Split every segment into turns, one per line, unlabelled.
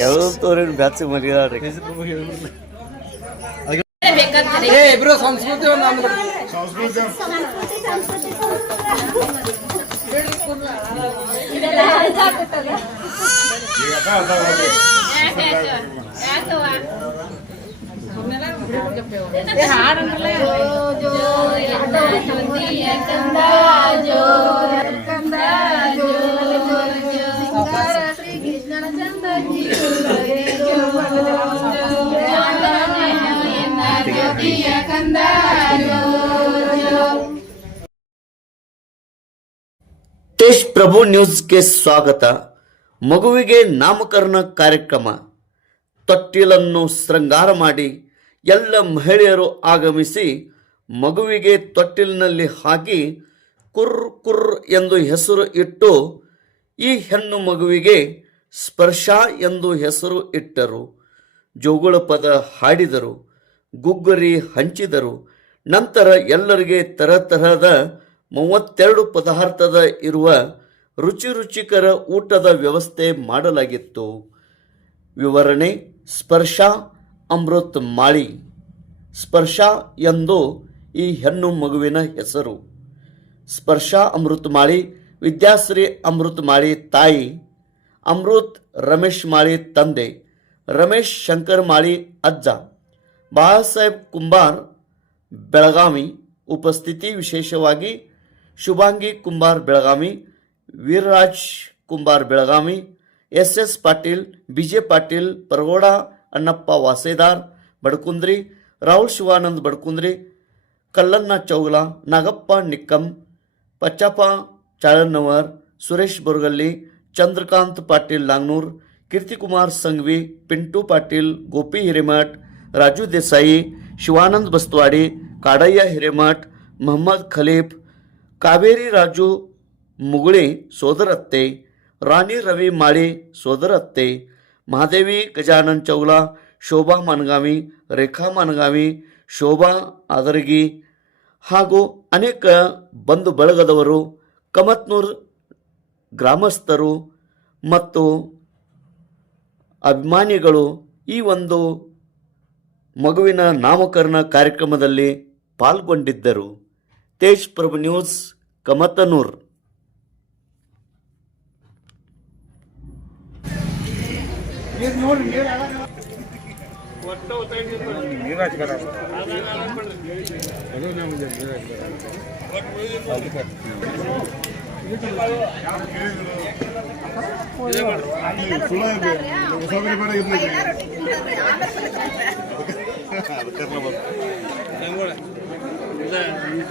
ఎవరితోనైనా బెచ్చమని ఇప్పుడు సంస్కృతి సంస్కృతి
ತೇಜ್ ಪ್ರಭು ನ್ಯೂಸ್ಗೆ ಸ್ವಾಗತ. ಮಗುವಿಗೆ ನಾಮಕರಣ ಕಾರ್ಯಕ್ರಮ. ತೊಟ್ಟಿಲನ್ನು ಶೃಂಗಾರ ಮಾಡಿ ಎಲ್ಲ ಮಹಿಳೆಯರು ಆಗಮಿಸಿ ಮಗುವಿಗೆ ತೊಟ್ಟಿಲಿನಲ್ಲಿ ಹಾಕಿ ಕುರ್ ಕುರ್ ಎಂದು ಹೆಸರು ಇಟ್ಟು ಈ ಹೆಣ್ಣು ಮಗುವಿಗೆ ಸ್ಪರ್ಶ ಎಂದು ಹೆಸರು ಇಟ್ಟರು. ಜೋಗುಳ ಪದ ಹಾಡಿದರು, ಗುಗ್ಗರಿ ಹಂಚಿದರು. ನಂತರ ಎಲ್ಲರಿಗೆ ತರತರಹದ ಮೂವತ್ತೆರಡು ಪದಾರ್ಥದ ಇರುವ ರುಚಿ ರುಚಿಕರ ಊಟದ ವ್ಯವಸ್ಥೆ ಮಾಡಲಾಗಿತ್ತು. ವಿವರಣೆ, ಸ್ಪರ್ಶ, ಅಮೃತ್ ಮಾಳಿ. ಸ್ಪರ್ಶ ಎಂದು ಈ ಹೆಣ್ಣು ಮಗುವಿನ ಹೆಸರು. ಸ್ಪರ್ಶ ಅಮೃತ್ ಮಾಳಿ, ವಿದ್ಯಾಶ್ರೀ ಅಮೃತ್ ಮಾಳಿ ತಾಯಿ. ಅಮೃತ್ ರಮೇಶ್ ಮಾಳಿ ತಂದೆ. ರಮೇಶ್ ಶಂಕರ್ ಮಾಳಿ ಅಜ್ಜ. ಬಾಳಾಸಾಹೇಬ್ ಕುಂಬಾರ್, ಬೆಳಗಾವಿ. ಉಪಸ್ಥಿತಿ ವಿಶೇಷವಾಗಿ Shubhangi Kumbhar Belgami Veeraraj Kumbhar Belgami S S Patil B J Patil Paragoda Annappa Vasedar Badkundri Rahul Shivanand Badkundri Kallanna Chougala Nagappa Nikkam Pachchapa Chalanavar Suresh Borgalli Chandrakant Patil Langanur Kirtikumar Sanghavi Pintu Patil Gopi Hiremath Raju Desai Shivanand Bastawadi Kadayya Hiremath Mohammed Khalif Kaveri Raju Muguli ಸೋದರತ್ತೆ, Rani Ravi Mali ಸೋದರತ್ತೆ, ಮಹಾದೇವಿ ಗಜಾನನ್ ಚೌಲಾ, ಶೋಭಾ ಮನಗಾವಿ, ರೇಖಾ ಮನಗಾವಿ, ಶೋಭಾ ಆದರಗಿ ಹಾಗೂ ಅನೇಕ ಬಂಧು ಬಳಗದವರು, ಕಮತ್ನೂರ್ ಗ್ರಾಮಸ್ಥರು ಮತ್ತು ಅಭಿಮಾನಿಗಳು ಈ ಒಂದು ಮಗುವಿನ ನಾಮಕರಣ ಕಾರ್ಯಕ್ರಮದಲ್ಲಿ ಪಾಲ್ಗೊಂಡಿದ್ದರು. तेज प्रभ न्यूज़ कमतनूर.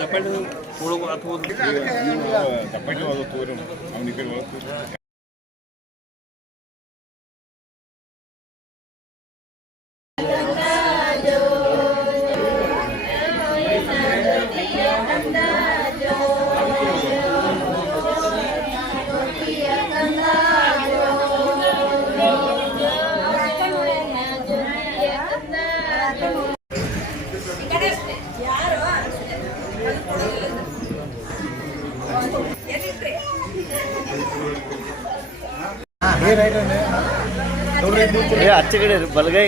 ತೇಜ್ ಅದು ತೋರಿ ಕಮತನೂರ್ ಏ ಆಚೆ ಬಲಗೈ.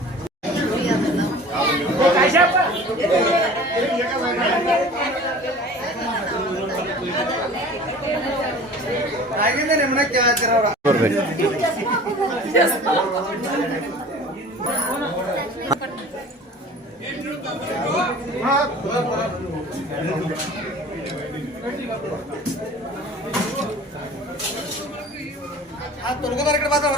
করবে তোর কথা